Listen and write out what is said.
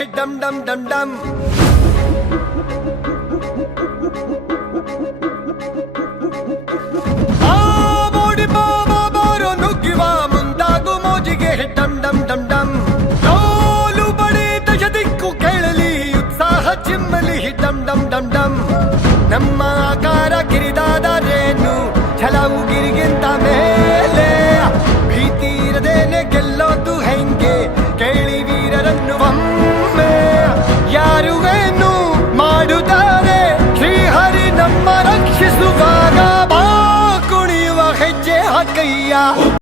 ಡಮ್ ಡಮ್ ಡಮ್ ಡಮ್. ಮೋಡಿ ಬಾರೋ ನುಗ್ಗಿವ ಮುಂದಾಗು ಮೋಜಿಗೆ ಡಮ್ ಡಮ್ ಡಮ್ ಡಮ್. ಡೋಲು ಬಡಿ ದಶ ದಿಕ್ಕು ಕೇಳಲಿ ಉತ್ಸಾಹ ಚಿಮ್ಮಲಿ ಡಮ್ ಡಮ್ ಡಮ್ ಡಮ್. ನಮ್ಮ